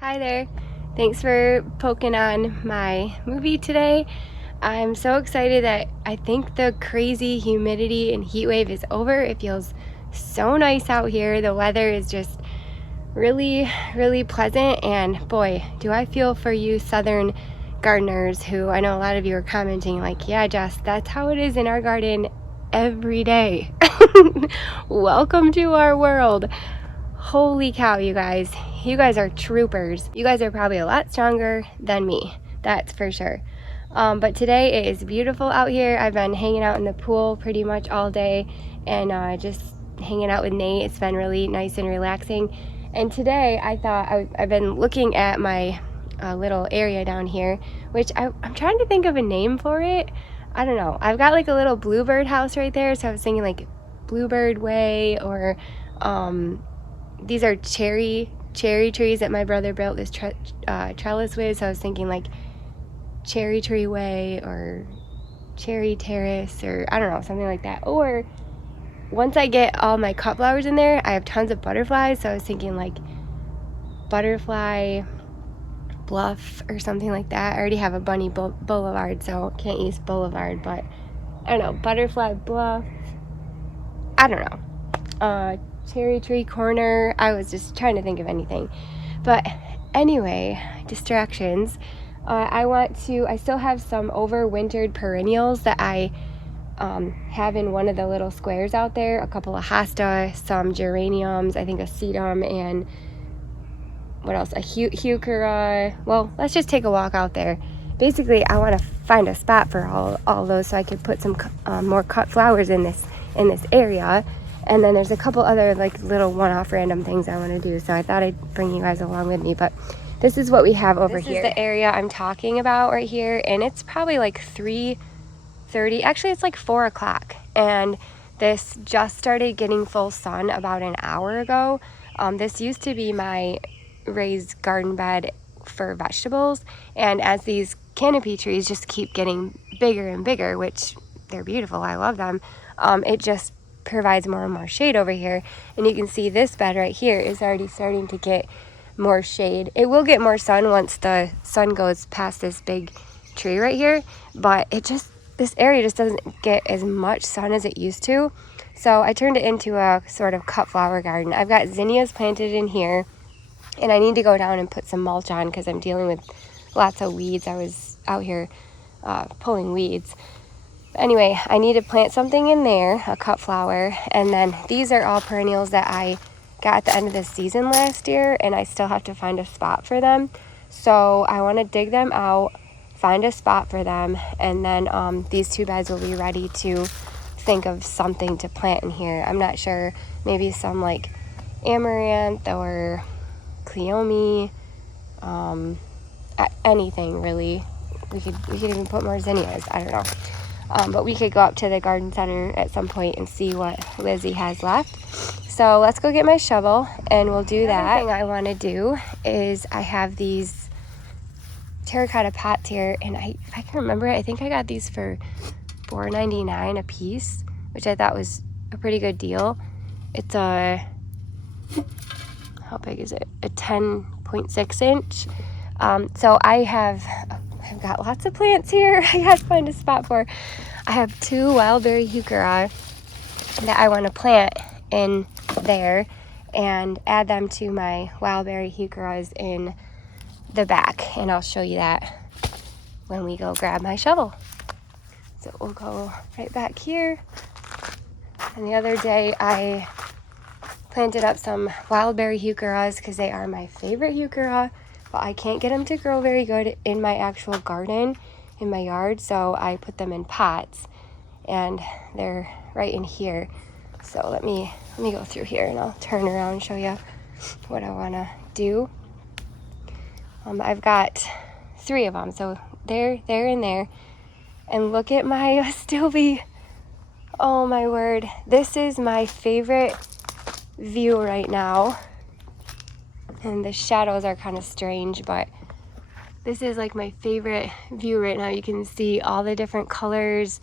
Hi there. Thanks for poking on my movie today. I'm so excited that I think the crazy humidity and heat wave is over. It feels so nice out here. The weather is just really, really pleasant, and boy, do I feel for you southern gardeners who I know a lot of you are commenting like, yeah, Jess, that's how it is in our garden every day. Welcome to our world. Holy cow, you guys. You guys are troopers. You guys are probably a lot stronger than me. That's for sure. But today it is beautiful out here. I've been hanging out in the pool pretty much all day and just hanging out with Nate. It's been really nice and relaxing. And today I thought I've been looking at my little area down here, which I'm trying to think of a name for it. I don't know. I've got like a little bluebird house right there, so I was thinking like Bluebird Way, or these are cherry trees that my brother built this trellis with, so I was thinking like Cherry Tree Way or Cherry Terrace, or I don't know, something like that. Or once I get all my cut flowers in there, I have tons of butterflies, so I was thinking like Butterfly Bluff or something like that. I already have a bunny boulevard, so can't use boulevard, but I don't know, Butterfly Bluff, I don't know, Cherry Tree Corner. I was just trying to think of anything. But anyway, distractions. I still have some overwintered perennials that I have in one of the little squares out there. A couple of hosta, some geraniums, I think a sedum, and what else? A heuchera. Well, let's just take a walk out there. Basically, I want to find a spot for all those so I could put some more cut flowers in this area. And then there's a couple other like little one-off random things I want to do. So I thought I'd bring you guys along with me. But this is what we have over here. This is the area I'm talking about right here. And it's probably like 3:30. Actually, it's like 4 o'clock. And this just started getting full sun about an hour ago. This used to be my raised garden bed for vegetables. And as these canopy trees just keep getting bigger and bigger, which they're beautiful, I love them, it just provides more and more shade over here. And you can see this bed right here is already starting to get more shade. It will get more sun once the sun goes past this big tree right here, but this area just doesn't get as much sun as it used to. So I turned it into a sort of cut flower garden. I've got zinnias planted in here, and I need to go down and put some mulch on because I'm dealing with lots of weeds. I was out here pulling weeds. Anyway, I need to plant something in there, a cut flower, and then these are all perennials that I got at the end of the season last year, and I still have to find a spot for them. So I want to dig them out, find a spot for them, and then these two beds will be ready to think of something to plant in here. I'm not sure, maybe some like amaranth or cleome, anything really. We could even put more zinnias, I don't know. But we could go up to the garden center at some point and see what Lizzie has left. So let's go get my shovel and we'll do that. Another thing I want to do is I have these terracotta pots here, and if I can remember, I think I got these for $4.99 a piece, which I thought was a pretty good deal. It's how big is it? A 10.6 inch. So I've got lots of plants here. I gotta find a spot for. I have 2 wildberry heuchera that I want to plant in there and add them to my wildberry heucheras in the back, and I'll show you that when we go grab my shovel. So we'll go right back here. And the other day I planted up some wildberry heucheras because they are my favorite heuchera, but I can't get them to grow very good in my actual garden, in my yard, so I put them in pots, and they're right in here. So let me go through here and I'll turn around and show you what I want to do. I've got 3 of them, so they're in there. And look at my astilbe. Oh my word, this is my favorite view right now. And the shadows are kind of strange, but this is like my favorite view right now. You can see all the different colors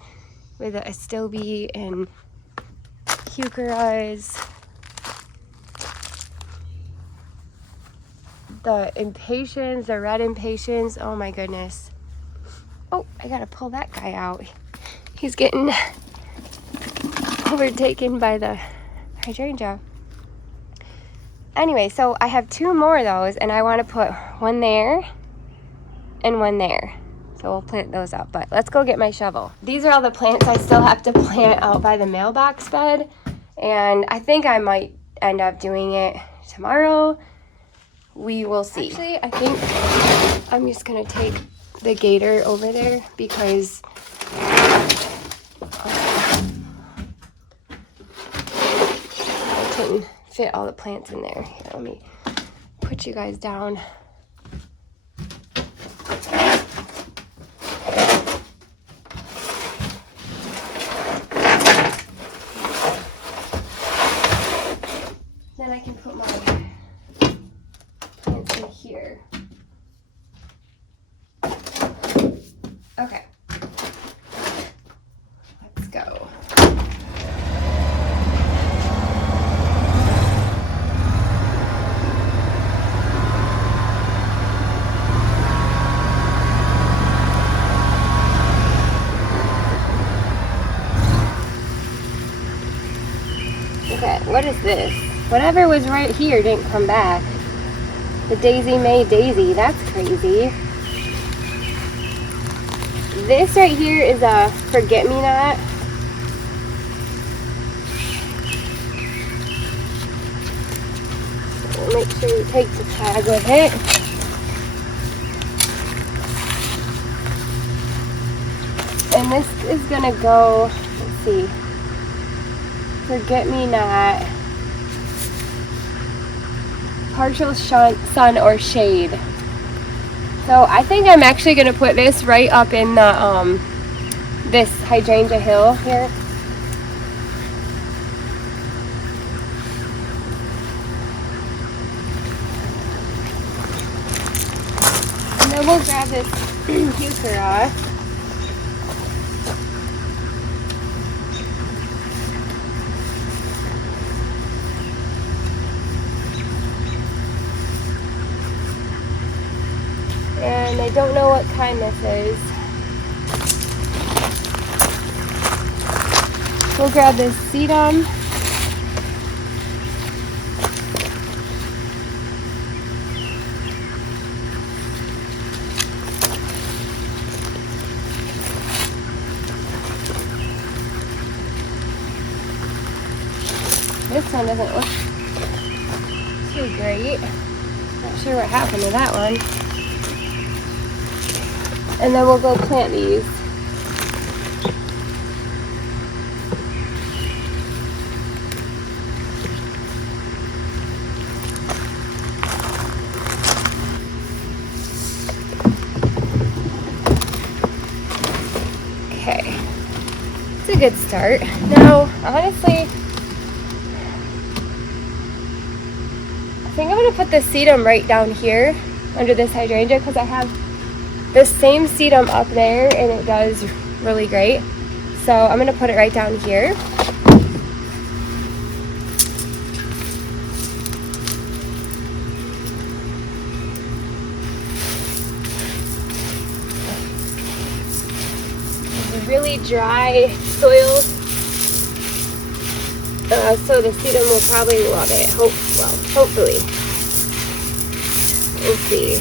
with the astilbe and heucheras. the impatiens, the red impatiens. Oh my goodness. Oh, I gotta pull that guy out. He's getting overtaken by the hydrangea. Anyway, so I have 2 more of those, and I want to put one there and one there. So we'll plant those up, but let's go get my shovel. These are all the plants I still have to plant out by the mailbox bed, and I think I might end up doing it tomorrow. We will see. Actually, I think I'm just gonna take the gator over there because I couldn't fit all the plants in there. Here, let me put you guys down. Then I can put my plants in here. Okay. Let's go. Okay, what is this? Whatever was right here didn't come back. The Daisy May Daisy, that's crazy. This right here is a forget-me-not. So make sure you take the tag with it. And this is gonna go, let's see, forget-me-not, partial sun or shade. So I think I'm actually gonna put this right up in the this hydrangea hill here. And then we'll grab this heuchera. And I don't know what kind this is. We'll grab this sedum. This one doesn't look too great. Not sure what happened to that one. And then we'll go plant these. Okay, it's a good start. Now, honestly, I think I'm gonna put the sedum right down here under this hydrangea because I have the same sedum up there and it does really great. So I'm gonna put it right down here. Really dry soil, so the sedum will probably love it. Hopefully. We'll see.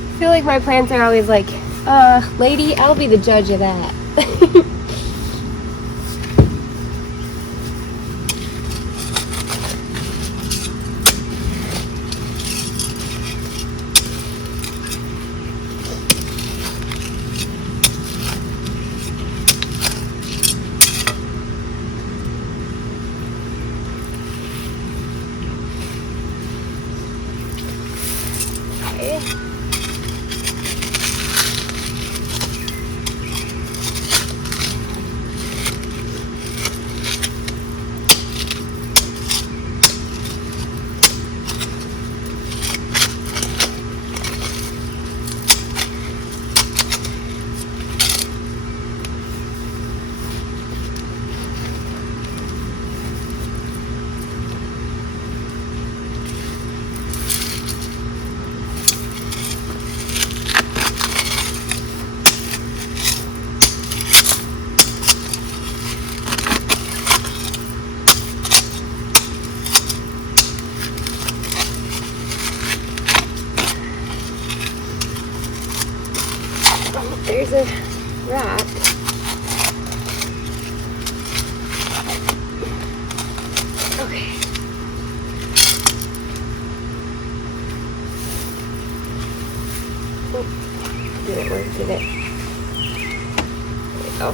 I feel like my plants are always like, lady, I'll be the judge of that. there's a rock. Okay. Oh, did it work? Did it? There we go.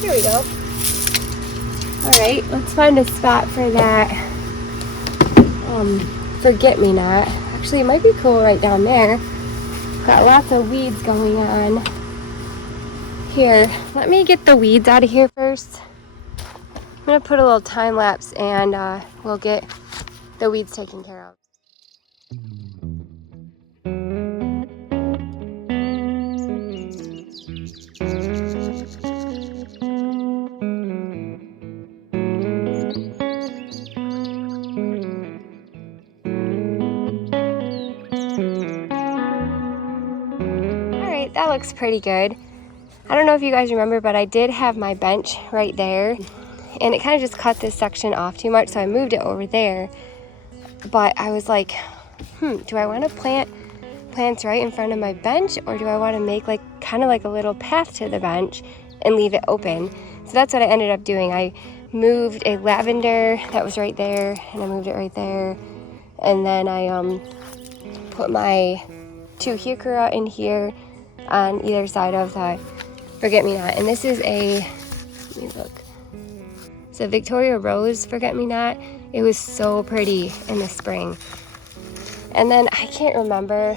Here we go. Alright, let's find a spot for that forget-me-not. Actually, it might be cool right down there. Got lots of weeds going on. Here, let me get the weeds out of here first. I'm going to put a little time lapse and we'll get the weeds taken care of. That looks pretty good. I don't know if you guys remember, but I did have my bench right there, and it kind of just cut this section off too much, so I moved it over there. But I was like, do I want to plant plants right in front of my bench, or do I want to make like kind of like a little path to the bench and leave it open? So that's what I ended up doing. I moved a lavender that was right there, and I moved it right there, and then I put my 2 heuchera in here on either side of the forget-me-not. And this is let me look. It's a Victoria Rose forget-me-not. It was so pretty in the spring. And then I can't remember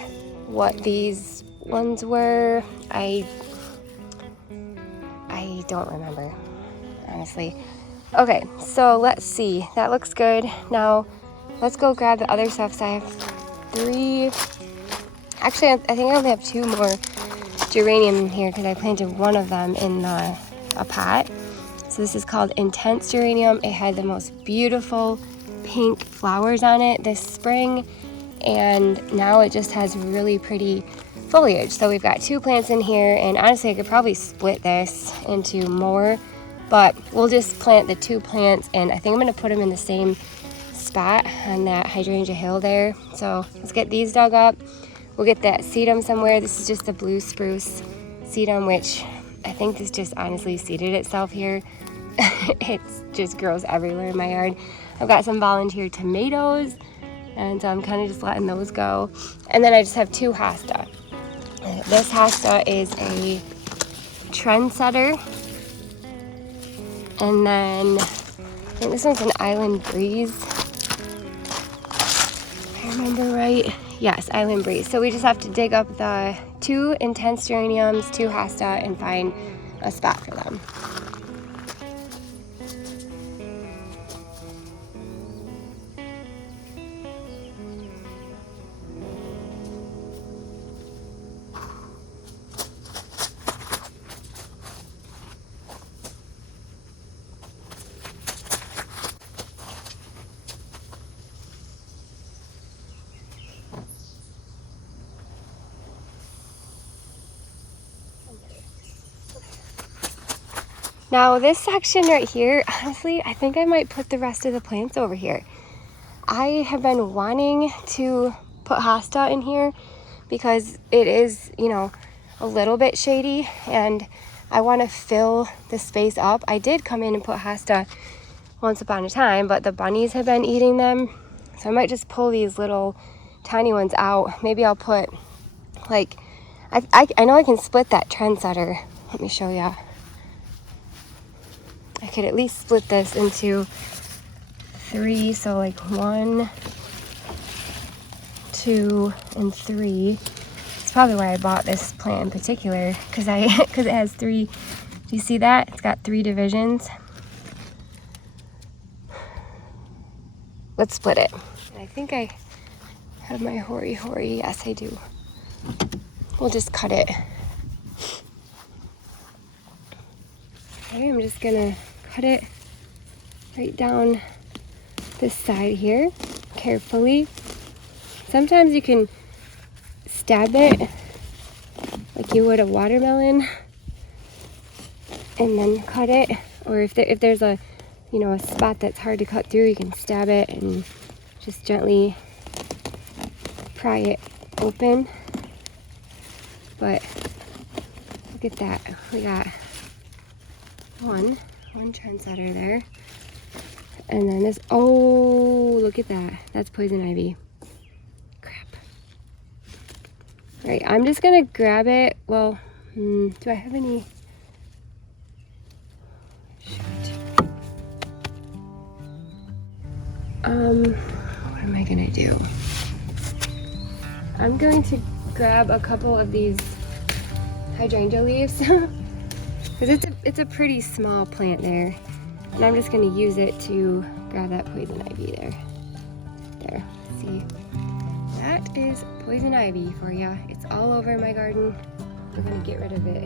what these ones were. I don't remember, honestly. Okay, so let's see. That looks good. Now, let's go grab the other stuff. So I have 3. Actually, I think I only have 2 more geranium in here because I planted one of them in a pot. So this is called Intense Geranium. It had the most beautiful pink flowers on it this spring, and now it just has really pretty foliage. So we've got 2 plants in here, and honestly I could probably split this into more, but we'll just plant the 2 plants, and I think I'm going to put them in the same spot on that hydrangea hill there. So let's get these dug up. We'll get that sedum somewhere. This is just a blue spruce sedum, which I think this just honestly seeded itself here. It just grows everywhere in my yard. I've got some volunteer tomatoes, and so I'm kind of just letting those go. And then I just have 2 hosta. This hosta is a trendsetter. And then I think this one's an Island Breeze. If I remember right. Yes, Island Breeze. So we just have to dig up the 2 intense geraniums, 2 hosta, and find a spot for them. Now this section right here, honestly, I think I might put the rest of the plants over here. I have been wanting to put hosta in here because it is, you know, a little bit shady, and I want to fill the space up. I did come in and put hosta once upon a time, but the bunnies have been eating them. So I might just pull these little tiny ones out. Maybe I'll put like, I know I can split that trendsetter. Let me show you. I could at least split this into 3, so like 1, 2, and 3. That's probably why I bought this plant in particular, because it has 3. Do you see that? It's got 3 divisions. Let's split it. I think I have my hori. Yes, I do. We'll just cut it. Okay, I'm just gonna cut it right down this side here carefully. Sometimes you can stab it like you would a watermelon and then cut it, or if there's a, you know, a spot that's hard to cut through, you can stab it and just gently pry it open. But look at that. We got one trendsetter there. And then this, oh, look at that. That's poison ivy. Crap. All right, I'm just gonna grab it. Well, do I have any? Shoot. What am I gonna do? I'm going to grab a couple of these hydrangea leaves because it's a pretty small plant there, and I'm just going to use it to grab that poison ivy there. There, see, that is poison ivy for ya. It's all over my garden. We're going to get rid of it,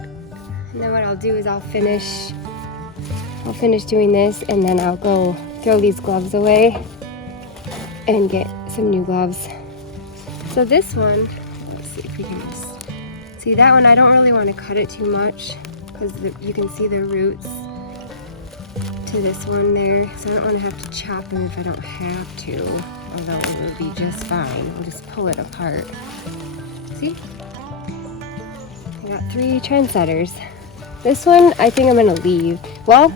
and then what I'll do is I'll finish doing this, and then I'll go throw these gloves away and get some new gloves. So this one, let's see if we can just see that one. I don't really want to cut it too much because you can see the roots to this one there. So I don't want to have to chop them if I don't have to, although it will be just fine. We'll just pull it apart. See? I got 3 trendsetters. This one I think I'm going to leave. Well,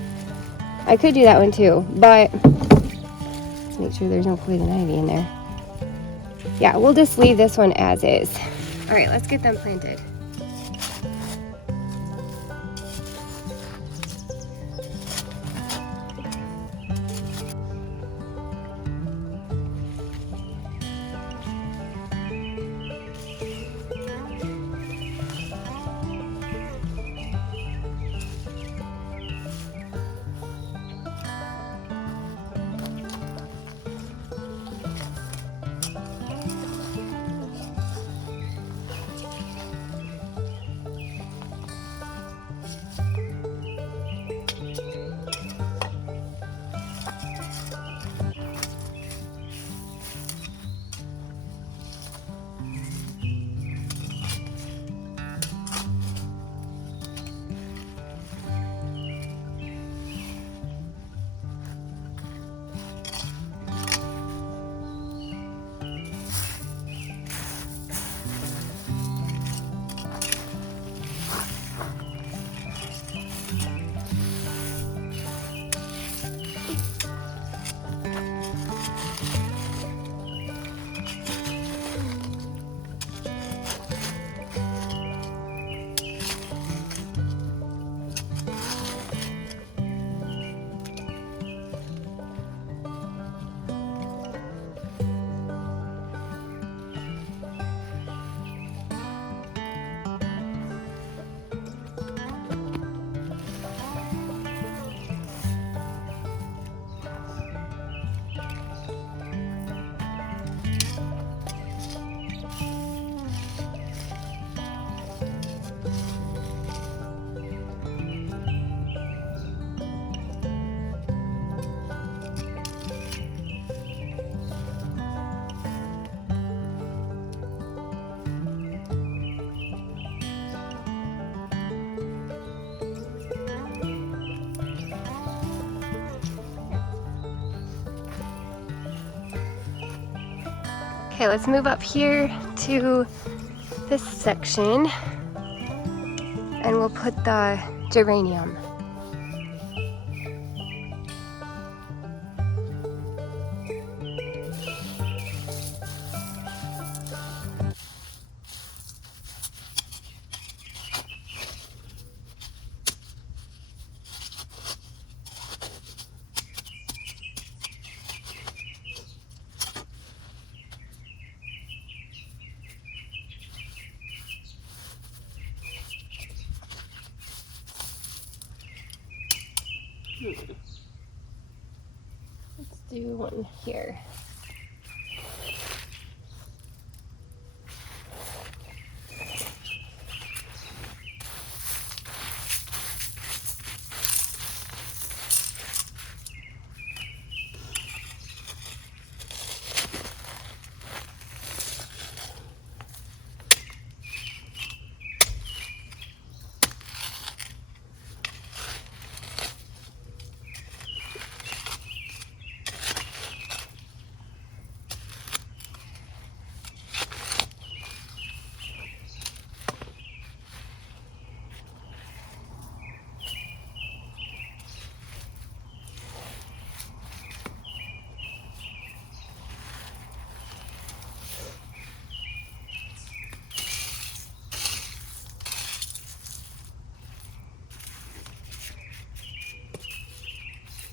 I could do that one too, but let's make sure there's no poison ivy in there. Yeah, we'll just leave this one as is. All right, let's get them planted. Okay, let's move up here to this section and we'll put the geranium. Let's do one here.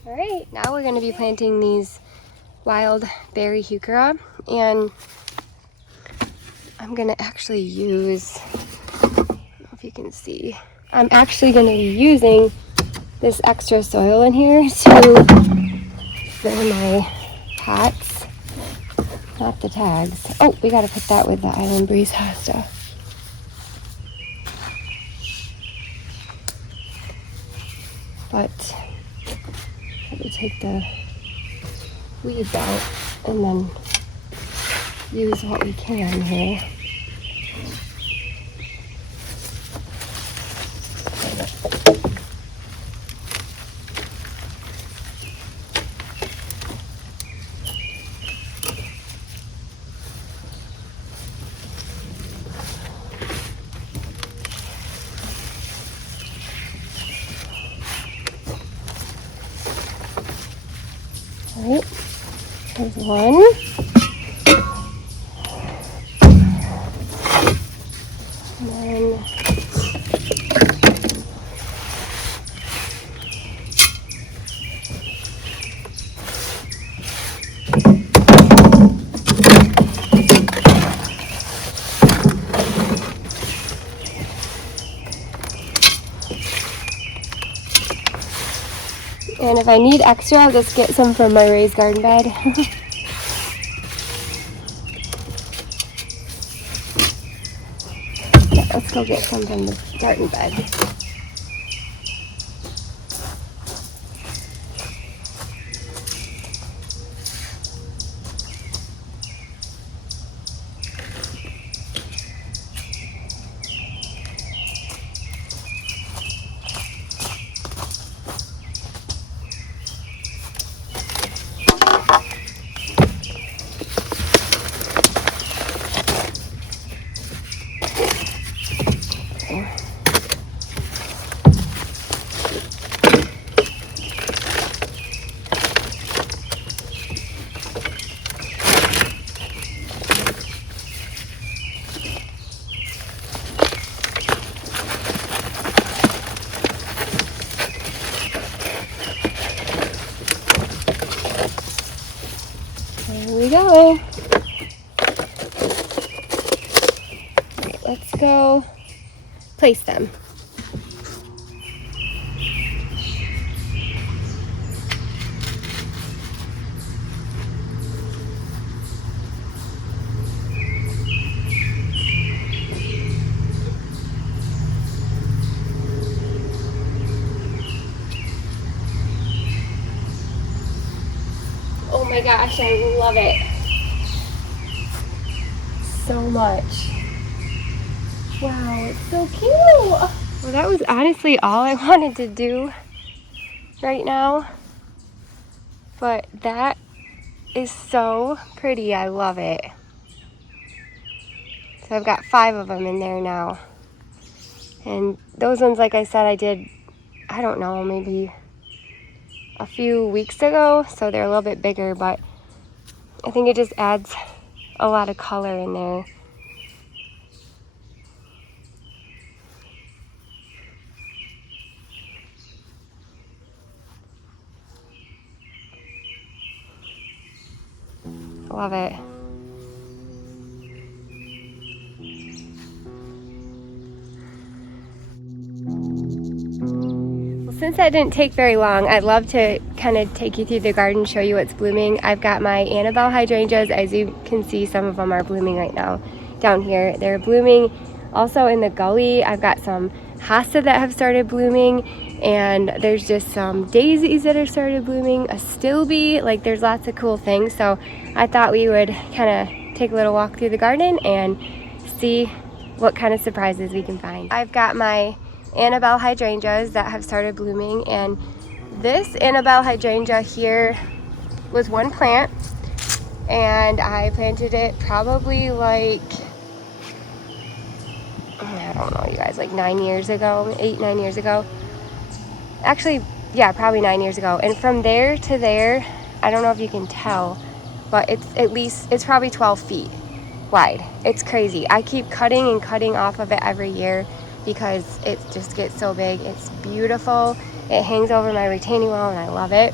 All right, now we're going to be planting these wild berry heuchera, and I'm going to actually use, I don't know if you can see, I'm actually going to be using this extra soil in here to fill my pots, not the tags. Oh, we got to put that with the Island Breeze hosta. But I'm going to take the weeds out and then use what we can here. All right, there's one. And then and if I need extra, I'll just get some from my raised garden bed. Yeah, let's go get some from the garden bed. There we go. Okay, let's go place them. Oh my gosh, I love it so much. Wow, it's so cute. Well, that was honestly all I wanted to do right now. But that is so pretty. I love it. So I've got 5 of them in there now. And those ones, like I said, I did, I don't know, maybe a few weeks ago. So they're a little bit bigger, but I think it just adds a lot of color in there. Love it. Well, since that didn't take very long, I'd love to kind of take you through the garden, show you what's blooming. I've got my Annabelle hydrangeas. As you can see, some of them are blooming right now down here. They're blooming also in the gully. I've got some hosta that have started blooming, and there's just some daisies that have started blooming, a stilby. Like, there's lots of cool things. So I thought we would kind of take a little walk through the garden and see what kind of surprises we can find. I've got my Annabelle hydrangeas that have started blooming, and this Annabelle hydrangea here was one plant, and I planted it probably like, I don't know, you guys, like 9 years ago, 8-9 years ago. Actually, yeah, probably 9 years ago. And from there to there, I don't know if you can tell, but it's probably 12 feet wide. It's crazy. I keep cutting and cutting off of it every year because it just gets so big. It's beautiful. It hangs over my retaining wall and I love it.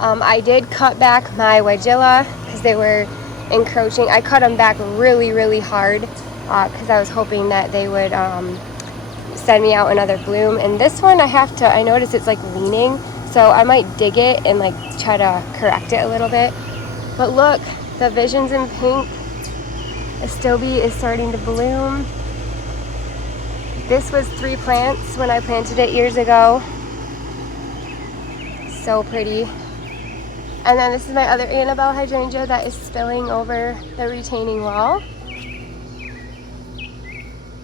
I did cut back my Weigilla because they were encroaching. I cut them back really, really hard because I was hoping that they would send me out another bloom. And this one I notice it's like leaning, so I might dig it and like try to correct it a little bit. But look, the Visions in Pink Astobe is starting to bloom. This was 3 plants when I planted it years ago. So pretty. And then this is my other Annabelle hydrangea that is spilling over the retaining wall.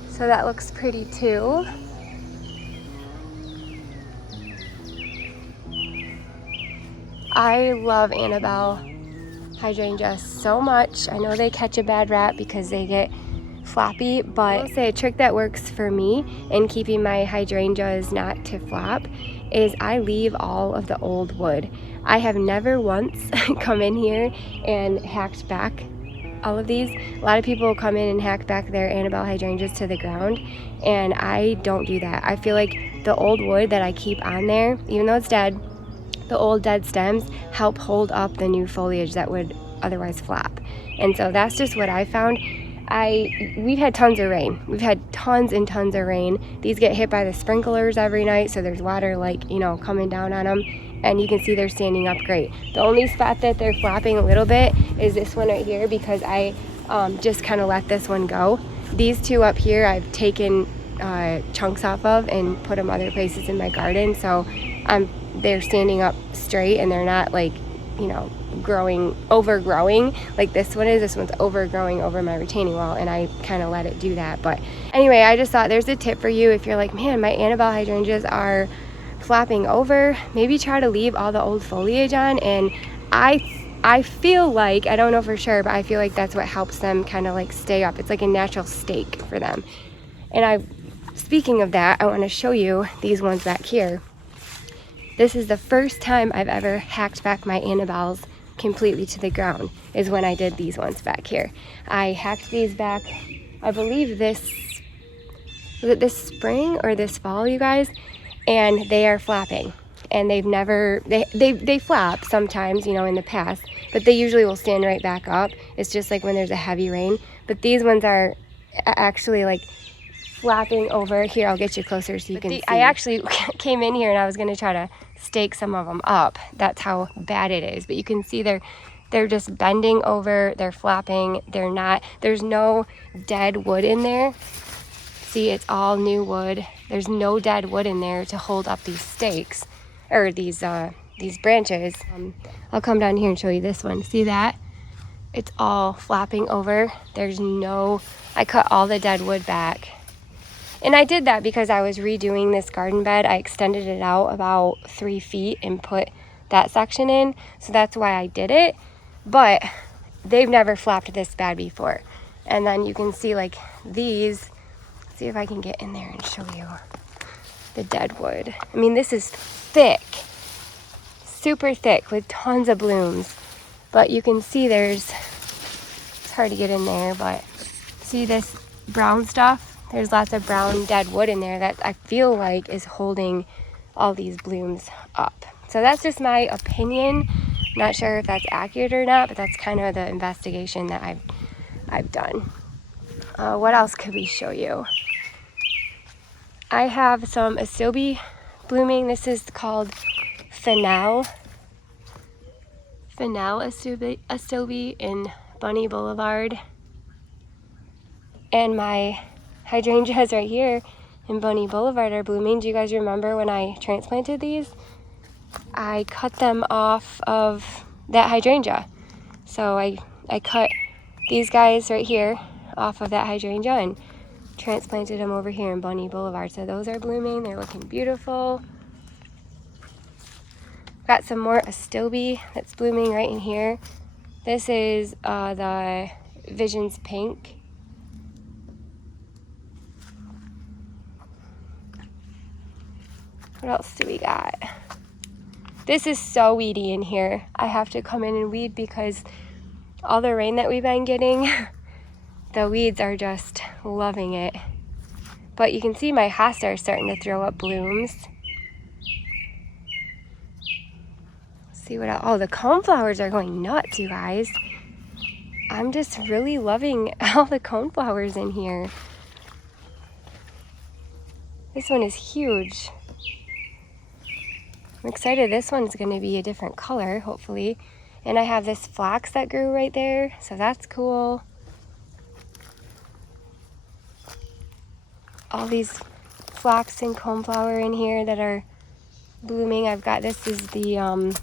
So that looks pretty too. I love Annabelle hydrangea so much. I know they catch a bad rap because they get floppy, but I'll say a trick that works for me in keeping my hydrangeas not to flop is I leave all of the old wood. I have never once come in here and hacked back all of these. A lot of people come in and hack back their Annabelle hydrangeas to the ground, and I don't do that. I feel like the old wood that I keep on there, even though it's dead, the old dead stems help hold up the new foliage that would otherwise flop. And so that's just what I found. We've had tons of rain. We've had tons and tons of rain. These get hit by the sprinklers every night, so there's water like, you know, coming down on them. And you can see they're standing up great. The only spot that they're flopping a little bit is this one right here because I just kind of let this one go. These two up here I've taken chunks off of and put them other places in my garden, so they're standing up straight and they're not like, you know, overgrowing like this one is. This one's overgrowing over my retaining wall, and I kind of let it do that. But anyway, I just thought there's a tip for you if you're like, man, my Annabelle hydrangeas are flopping over. Maybe try to leave all the old foliage on, and I feel like, I don't know for sure, but I feel like that's what helps them kind of like stay up. It's like a natural stake for them. And speaking of that, I want to show you these ones back here. This is the first time I've ever hacked back my Annabelles completely to the ground, is when I did these ones back here. I hacked these back, I believe was it this spring or this fall, you guys? And they are flapping. And they flop sometimes, you know, in the past, but they usually will stand right back up. It's just like when there's a heavy rain. But these ones are actually like flapping over. Here, I'll get you closer so you can see. I actually came in here and I was going to try to stake some of them up. That's how bad it is. But you can see they're just bending over. They're flapping. There's no dead wood in there. See, it's all new wood. There's no dead wood in there to hold up these stakes or these branches. I'll come down here and show you this one. See that? It's all flapping over. I cut all the dead wood back. And I did that because I was redoing this garden bed. I extended it out about 3 feet and put that section in. So that's why I did it. But they've never flapped this bad before. And then you can see like these. See if I can get in there and show you the dead wood. I mean, this is thick, super thick with tons of blooms. But you can see it's hard to get in there, but see this brown stuff? There's lots of brown dead wood in there that I feel like is holding all these blooms up. So that's just my opinion. Not sure if that's accurate or not, but that's kind of the investigation that I've done. What else could we show you? I have some Astobe blooming. This is called Perennial Astobe in Bunny Boulevard. And my hydrangeas right here in Bunny Boulevard are blooming. Do you guys remember when I transplanted these? I cut them off of that hydrangea. So I cut these guys right here off of that hydrangea and transplanted them over here in Bunny Boulevard. So those are blooming. They're looking beautiful. Got some more Astobe that's blooming right in here. This is the Visions Pink. What else do we got? This is so weedy in here. I have to come in and weed because all the rain that we've been getting, the weeds are just loving it. But you can see my hosta are starting to throw up blooms. See what else? Oh, the coneflowers are going nuts, you guys. I'm just really loving all the coneflowers in here. This one is huge. I'm excited this one's going to be a different color, hopefully. And I have this flax that grew right there, so that's cool. All these flax and coneflower in here that are blooming. I've got, this is the, oh,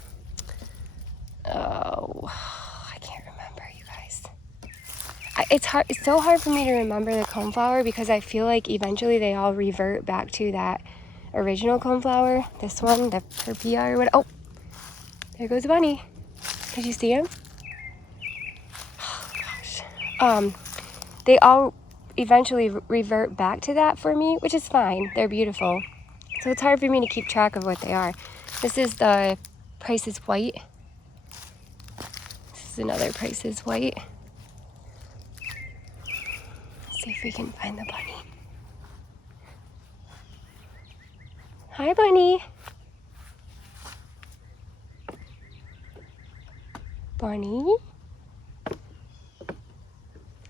I can't remember, you guys. It's so hard for me to remember the coneflower because I feel like eventually they all revert back to that original coneflower. This one, the Perpia or what? Oh, there goes a bunny. Did you see him? Oh gosh. They all eventually revert back to that for me, which is fine. They're beautiful. So it's hard for me to keep track of what they are. This is the Price is White. This is another Price is White. Let's see if we can find the bunny. Hi, bunny. Bunny.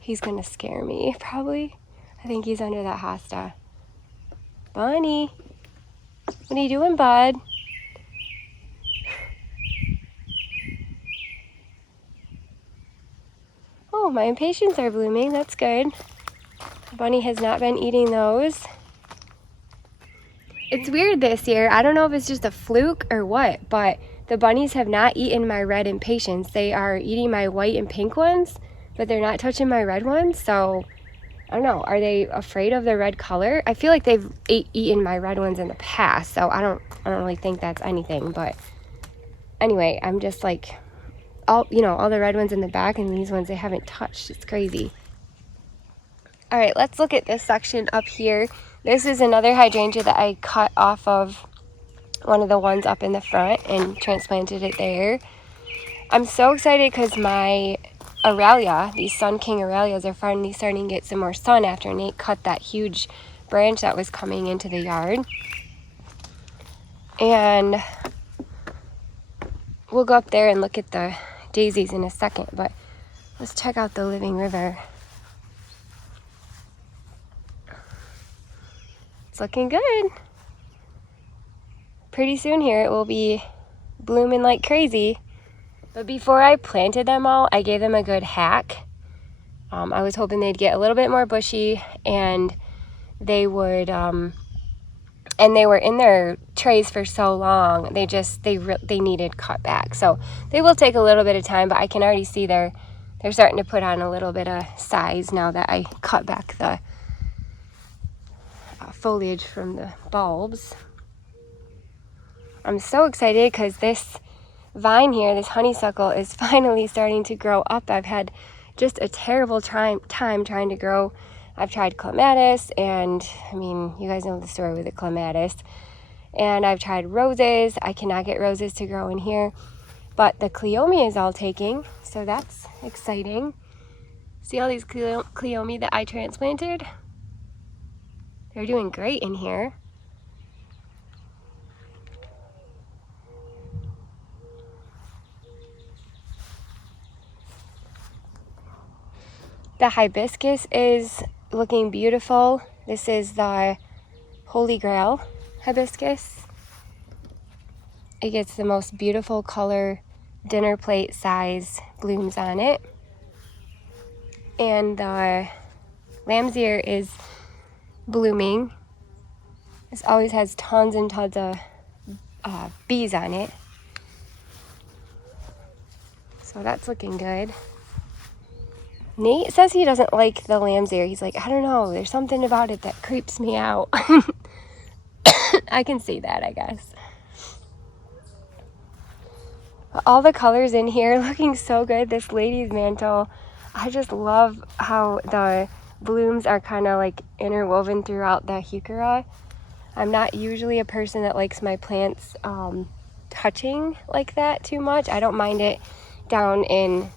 He's gonna scare me, probably. I think he's under that hosta. Bunny. What are you doing, bud? Oh, my impatiens are blooming. That's good. The bunny has not been eating those. It's weird this year. I don't know if it's just a fluke or what, but the bunnies have not eaten my red impatiens. They are eating my white and pink ones, but they're not touching my red ones. So I don't know. Are they afraid of the red color? I feel like they've eaten my red ones in the past, so I don't really think that's anything. But anyway, I'm just like, all the red ones in the back, and these ones they haven't touched. It's crazy. All right, let's look at this section up here. This is another hydrangea that I cut off of one of the ones up in the front and transplanted it there. I'm so excited because my Aurelia, these Sun King Aurelias, are finally starting to get some more sun after Nate cut that huge branch that was coming into the yard. And we'll go up there and look at the daisies in a second, but let's check out the living river. It's looking good. Pretty soon here it will be blooming like crazy. But before I planted them all, I gave them a good hack. I was hoping they'd get a little bit more bushy, and they would, and they were in their trays for so long, they needed cut back. So they will take a little bit of time, but I can already see they're starting to put on a little bit of size now that I cut back the foliage from the bulbs. I'm so excited because this vine here, this honeysuckle, is finally starting to grow up. I've had just a terrible time trying to grow. I've tried clematis, and I mean, you guys know the story with the clematis. And I've tried roses. I cannot get roses to grow in here, but the cleome is all taking, so that's exciting. See all these cleome that I transplanted? They're doing great in here. The hibiscus is looking beautiful. This is the Holy Grail hibiscus. It gets the most beautiful color, dinner plate size blooms on it. And the lamb's ear is blooming. This always has tons and tons of bees on it. So that's looking good. Nate says he doesn't like the lamb's ear. He's like, I don't know, there's something about it that creeps me out. I can see that, I guess. But all the colors in here looking so good. This lady's mantle, I just love how the blooms are kind of like interwoven throughout the heuchera. I'm not usually a person that likes my plants touching like that too much. I don't mind it down in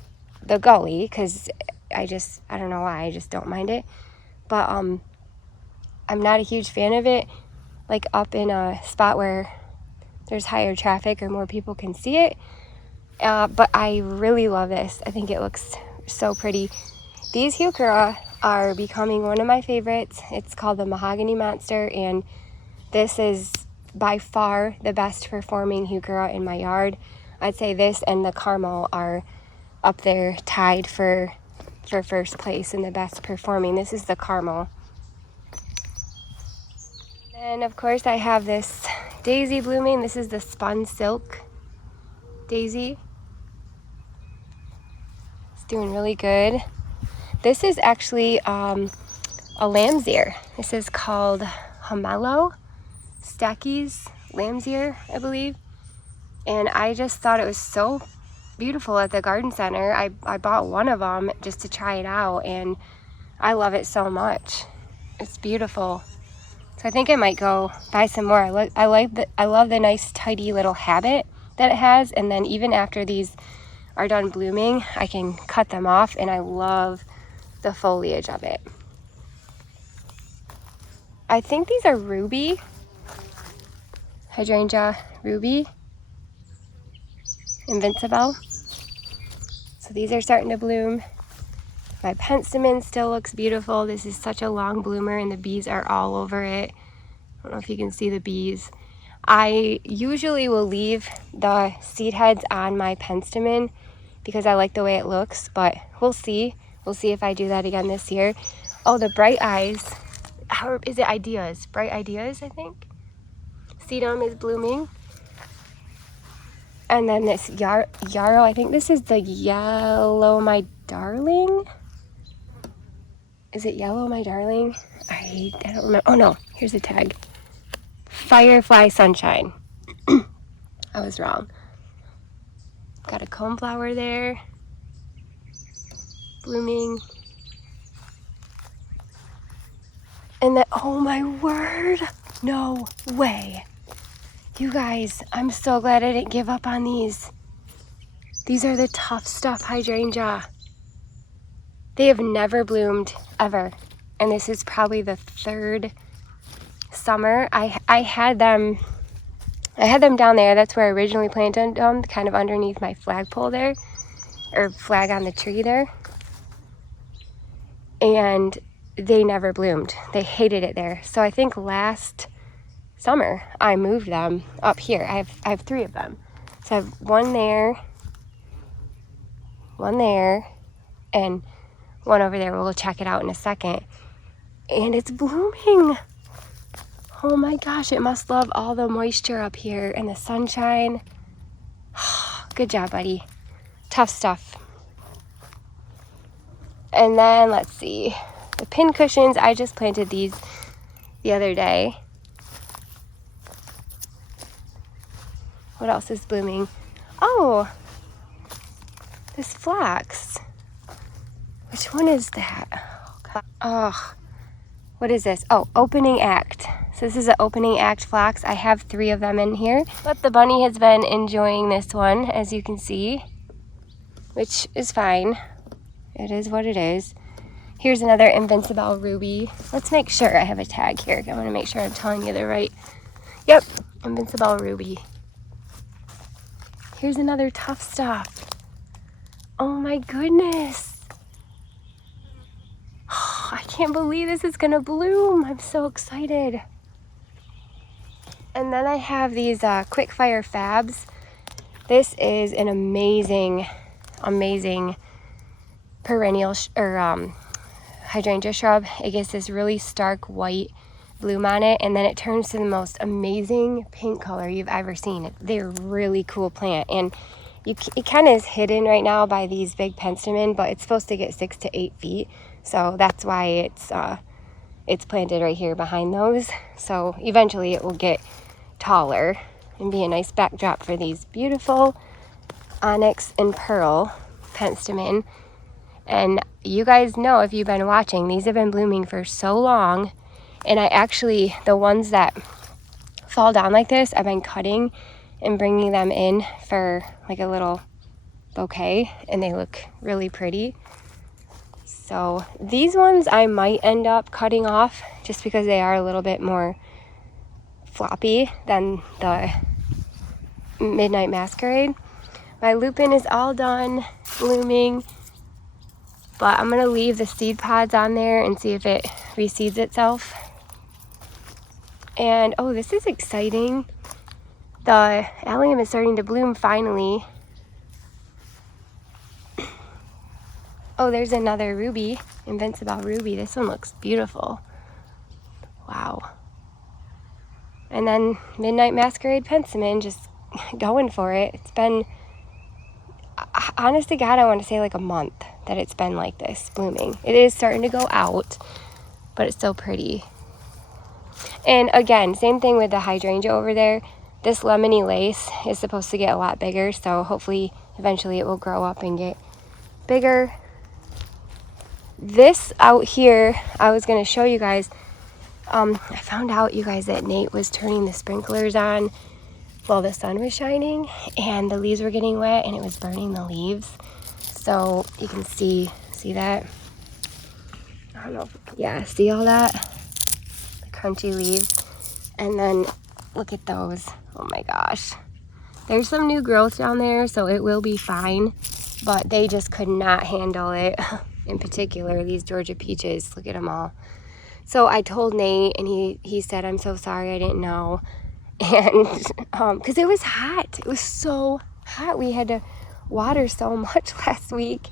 the gully because I don't know why, I just don't mind it. But I'm not a huge fan of it like up in a spot where there's higher traffic or more people can see it. But I really love this. I think it looks so pretty. These heuchera are becoming one of my favorites. It's called the Mahogany Monster, and this is by far the best performing heuchera in my yard. I'd say this and the Carmel are up there tied for first place in the best performing. This is the Carmel. And of course I have this daisy blooming. This is the spun silk daisy. It's doing really good. This is actually a lamb's ear. This is called Homelo Stacky's lamb's ear, I believe. And I just thought it was so beautiful at the garden center. I bought one of them just to try it out, and I love it so much. It's beautiful. So I think I might go buy some more. I love the nice tidy little habit that it has, and then even after these are done blooming, I can cut them off, and I love the foliage of it. I think these are ruby, Hydrangea ruby, Invincible. So these are starting to bloom. My penstemon still looks beautiful. This is such a long bloomer, and the bees are all over it. I don't know if you can see the bees. I usually will leave the seed heads on my penstemon because I like the way it looks, but we'll see. We'll see if I do that again this year. Oh, the bright eyes. How is it? Ideas? Bright ideas, I think. Sedum is blooming. And then this yarrow, I think this is the yellow my darling. Is it yellow my darling? I don't remember. Oh no, here's a tag. Firefly sunshine. I was wrong. Got a coneflower there. Blooming. And then, oh my word. No way. You guys, I'm so glad I didn't give up on these. These are the tough stuff hydrangea. They have never bloomed ever. And this is probably the third summer. I had them down there. That's where I originally planted them, kind of underneath my flagpole there, or flag on the tree there. And they never bloomed. They hated it there. So I think last summer I moved them up here. I have 3 of them. So I have one there, and one over there. We'll check it out in a second. And it's blooming. Oh my gosh, it must love all the moisture up here and the sunshine. Good job, buddy. Tough stuff. And then let's see. The pin cushions, I just planted these the other day. What else is blooming? Oh, this flax. Which one is that? Oh, what is this? Oh, opening act. So this is an opening act flax. I have 3 of them in here. But the bunny has been enjoying this one, as you can see, which is fine. It is what it is. Here's another Invincible ruby. Let's make sure I have a tag here. I want to make sure I'm telling you the right. Yep, Invincible ruby. Here's another tough stuff. Oh my goodness. I can't believe this is gonna bloom. I'm so excited. And then I have these quick fire fabs. This is an amazing perennial hydrangea shrub. It gets this really stark white bloom on it, and then it turns to the most amazing pink color you've ever seen. They're a really cool plant, and it kind of is hidden right now by these big penstemon, but it's supposed to get 6 to 8 feet, so that's why it's planted right here behind those. So eventually it will get taller and be a nice backdrop for these beautiful onyx and pearl penstemon. And you guys know, if you've been watching, these have been blooming for so long. And I actually, the ones that fall down like this, I've been cutting and bringing them in for like a little bouquet, and they look really pretty. So these ones I might end up cutting off just because they are a little bit more floppy than the Midnight Masquerade. My lupin is all done blooming, but I'm gonna leave the seed pods on there and see if it reseeds itself. And oh, this is exciting. The allium is starting to bloom finally. Oh, there's another ruby, Invincible ruby. This one looks beautiful. Wow. And then Midnight Masquerade Penstemon, just going for it. It's been, honest to God, I want to say like a month that it's been like this, blooming. It is starting to go out, but it's still pretty. And again, same thing with the hydrangea over there. This lemony lace is supposed to get a lot bigger, so hopefully eventually it will grow up and get bigger. This out here, I was going to show you guys. I found out, you guys, that Nate was turning the sprinklers on while the sun was shining and the leaves were getting wet and it was burning the leaves. So you can see that? I don't know. Yeah, see all that? The crunchy leaves. And then look at those. Oh my gosh. There's some new growth down there, so it will be fine, but they just could not handle it. In particular, these Georgia peaches, look at them all. So I told Nate, and he said, I'm so sorry, I didn't know. And because it was hot. It was so hot. We had to water so much last week.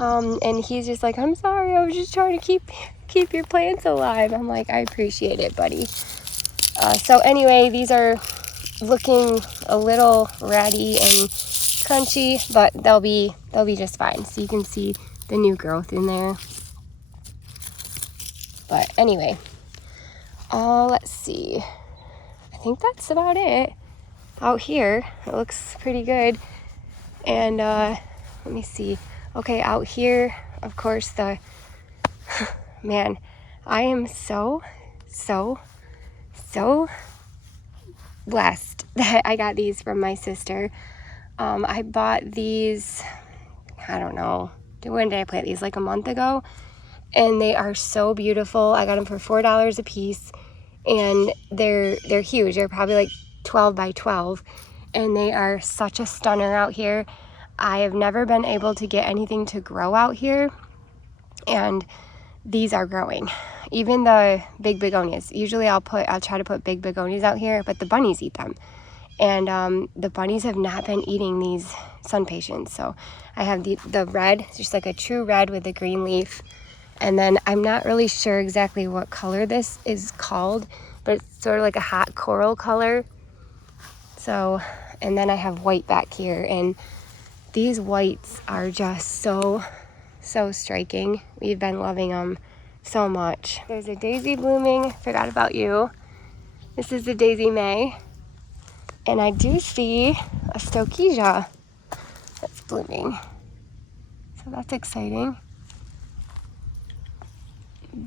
And he's just like, I'm sorry, I was just trying to keep your plants alive. I'm like, I appreciate it, buddy. So anyway, these are looking a little ratty and crunchy, but they'll be just fine. So you can see the new growth in there. But anyway, let's see. I think that's about it. Out here, it looks pretty good. And let me see. Okay, out here, of course, man, I am so blessed that I got these from my sister. I bought these, I don't know, when did I plant these? Like a month ago. And they are so beautiful. I got them for $4 a piece. And they're huge. They're probably like 12 by 12. And they are such a stunner out here. I have never been able to get anything to grow out here. And these are growing. Even the big begonias. Usually I'll try to put big begonias out here, but the bunnies eat them. And the bunnies have not been eating these sun patients. So I have the red, just like a true red with a green leaf. And then I'm not really sure exactly what color this is called, but it's sort of like a hot coral color. So, and then I have white back here, and these whites are just so striking. We've been loving them so much. There's a daisy blooming, forgot about you. This is the Daisy May. And I do see a stokesia that's blooming. So that's exciting.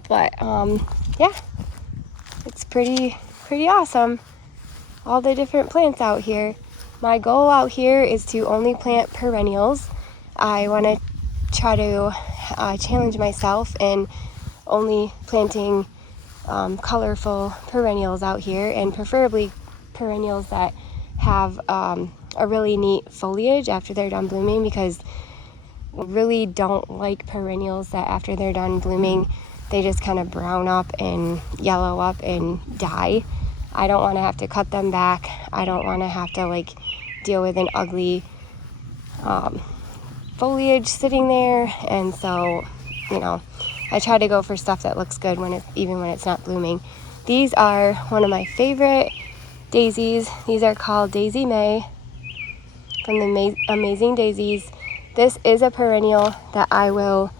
But yeah, it's pretty awesome. All the different plants out here. My goal out here is to only plant perennials. I want to try to challenge myself in only planting colorful perennials out here, and preferably perennials that have a really neat foliage after they're done blooming, because I really don't like perennials that after they're done blooming they just kind of brown up and yellow up and die. I don't want to have to cut them back. I don't want to have to like deal with an ugly foliage sitting there. And so, you know, I try to go for stuff that looks good even when it's not blooming. These are one of my favorite daisies. These are called Daisy May from the Amazing Daisies. This is a perennial that I will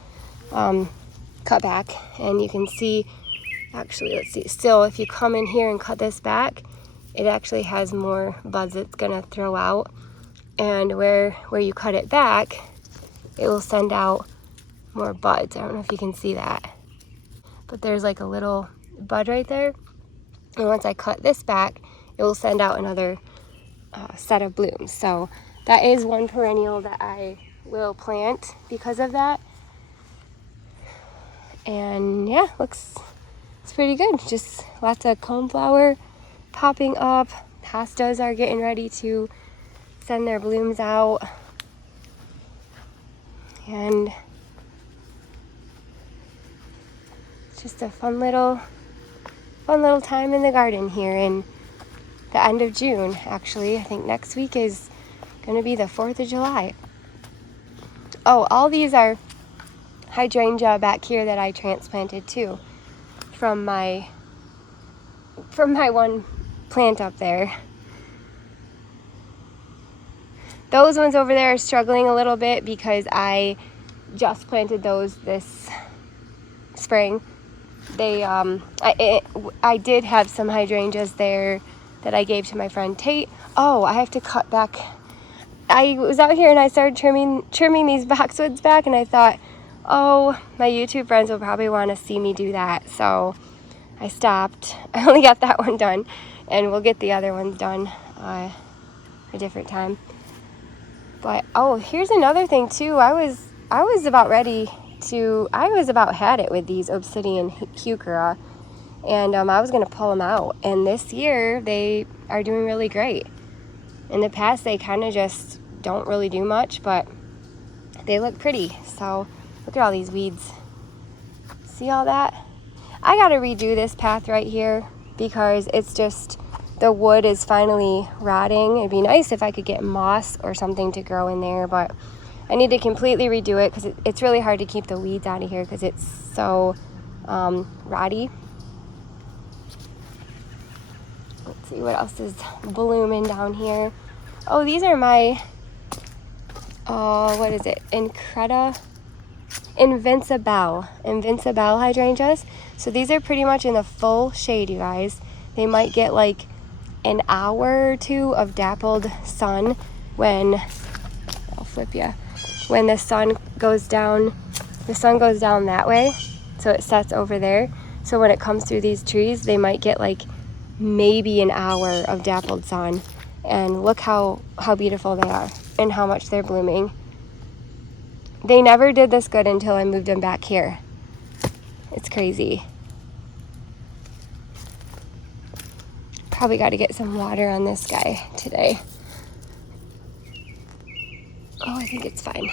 cut back, and you can see, actually, let's see, still if you come in here and cut this back, it actually has more buds it's gonna throw out, and where you cut it back, it will send out more buds. I don't know if you can see that, but there's like a little bud right there, and once I cut this back, it will send out another set of blooms. So that is one perennial that I will plant because of that. And yeah, it's pretty good. Just lots of coneflower popping up. Hostas are getting ready to send their blooms out. And it's just a fun little time in the garden here in the end of June. Actually, I think next week is going to be the 4th of July. Oh, all these are hydrangea back here that I transplanted too from my one plant up there. Those ones over there are struggling a little bit because I just planted those this spring. I did have some hydrangeas there that I gave to my friend Tate. Oh, I have to cut back. I was out here and I started trimming these boxwoods back, and I thought, oh, my YouTube friends will probably want to see me do that. So I stopped. I only got that one done, and we'll get the other ones done a different time. But oh, here's another thing too. I was about had it with these obsidian heuchera, and I was gonna pull them out. And this year they are doing really great. In the past they kind of just don't really do much, but they look pretty. So look at all these weeds. See all that? I gotta redo this path right here because it's just, the wood is finally rotting. It'd be nice if I could get moss or something to grow in there, but I need to completely redo it because it's really hard to keep the weeds out of here because it's so rotty. Let's see what else is blooming down here. Oh, these are my, what is it? Invincible hydrangeas. So these are pretty much in the full shade, you guys. They might get like an hour or two of dappled sun when, I'll flip you, when the sun goes down that way, so it sets over there. So when it comes through these trees, they might get like maybe an hour of dappled sun. And look how beautiful they are and how much they're blooming. They never did this good until I moved them back here. It's crazy. Probably got to get some water on this guy today. Oh, I think it's fine.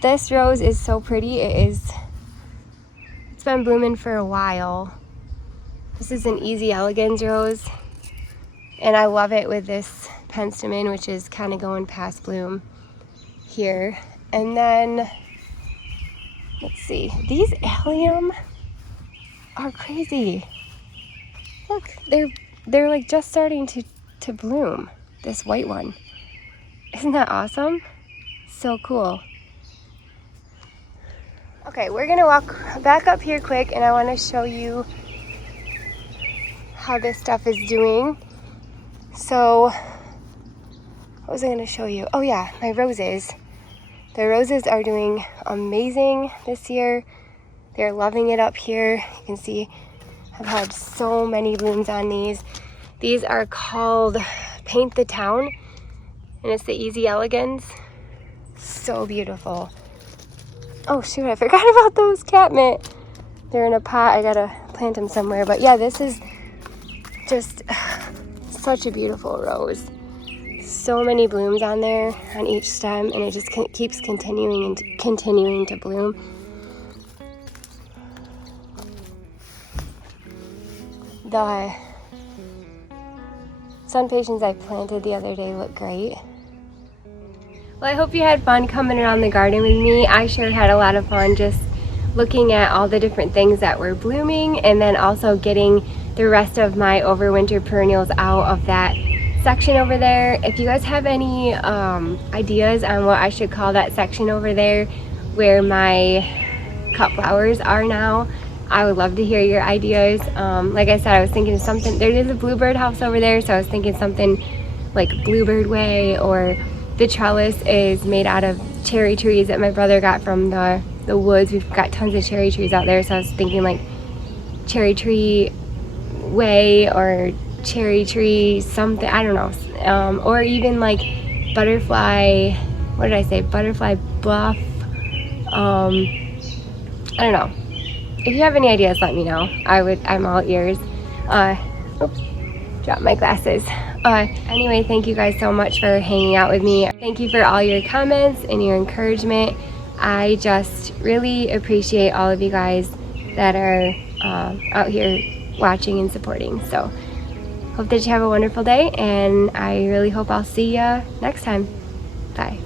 This rose is so pretty. It's been blooming for a while. This is an Easy Elegans rose, and I love it with this penstemon, which is kind of going past bloom here. And then, let's see, these allium are crazy. Look, they're like just starting to bloom. This white one. Isn't that awesome? So cool. Okay, we're gonna walk back up here quick, and I want to show you how this stuff is doing. So, what was I gonna show you? Oh yeah, my roses. The roses are doing amazing this year. They're loving it up here. You can see I've had so many blooms on these. These are called Paint the Town, and it's the Easy Elegans. So beautiful. Oh shoot, I forgot about those catmint. They're in a pot. I gotta plant them somewhere. But yeah, this is just such a beautiful rose. So many blooms on there on each stem, and it just keeps continuing to bloom. The sun patiens I planted the other day look great. Well, I hope you had fun coming around the garden with me. I sure had a lot of fun just looking at all the different things that were blooming, and then also getting the rest of my overwinter perennials out of that section over there. If you guys have any ideas on what I should call that section over there where my cut flowers are now, I would love to hear your ideas. Like I said, I was thinking of something. There is a bluebird house over there, so I was thinking something like Bluebird Way, or the trellis is made out of cherry trees that my brother got from the woods. We've got tons of cherry trees out there, so I was thinking like Cherry Tree Way or Cherry Tree something, I don't know. Or even like Butterfly, what did I say? Butterfly Bluff. I don't know. If you have any ideas, let me know. I'm all ears. Oops, dropped my glasses. Anyway, thank you guys so much for hanging out with me. Thank you for all your comments and your encouragement. I just really appreciate all of you guys that are out here watching and supporting. So hope that you have a wonderful day, and I really hope I'll see you next time. Bye.